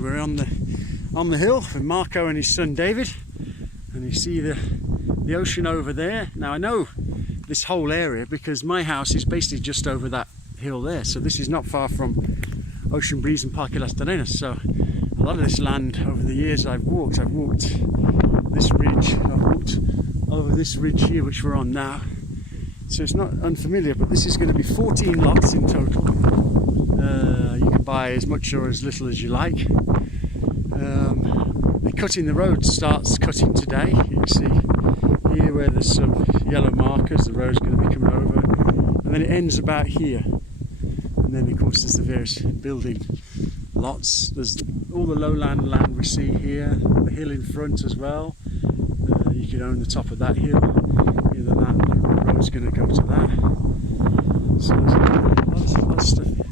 we're on the hill with Marco and his son David, and you see the ocean over there. Now I know this whole area because my house is basically just over that hill there, so this is not far from Ocean Breeze and Parque Las Terrenas. So a lot of this land over the years I've walked this ridge, I've walked over this ridge here which we're on now, so it's not unfamiliar. But this is going to be 14 lots in total. You can buy as much or as little as you like. The cutting the road starts cutting today. You can see here where there's some yellow markers, the road's going to be coming over, and then it ends about here. And then of course there's the various building lots. There's all the lowland land we see here, the hill in front as well. You can own the top of that hill. Either that, the road's going to go to that. So there's lots of stuff.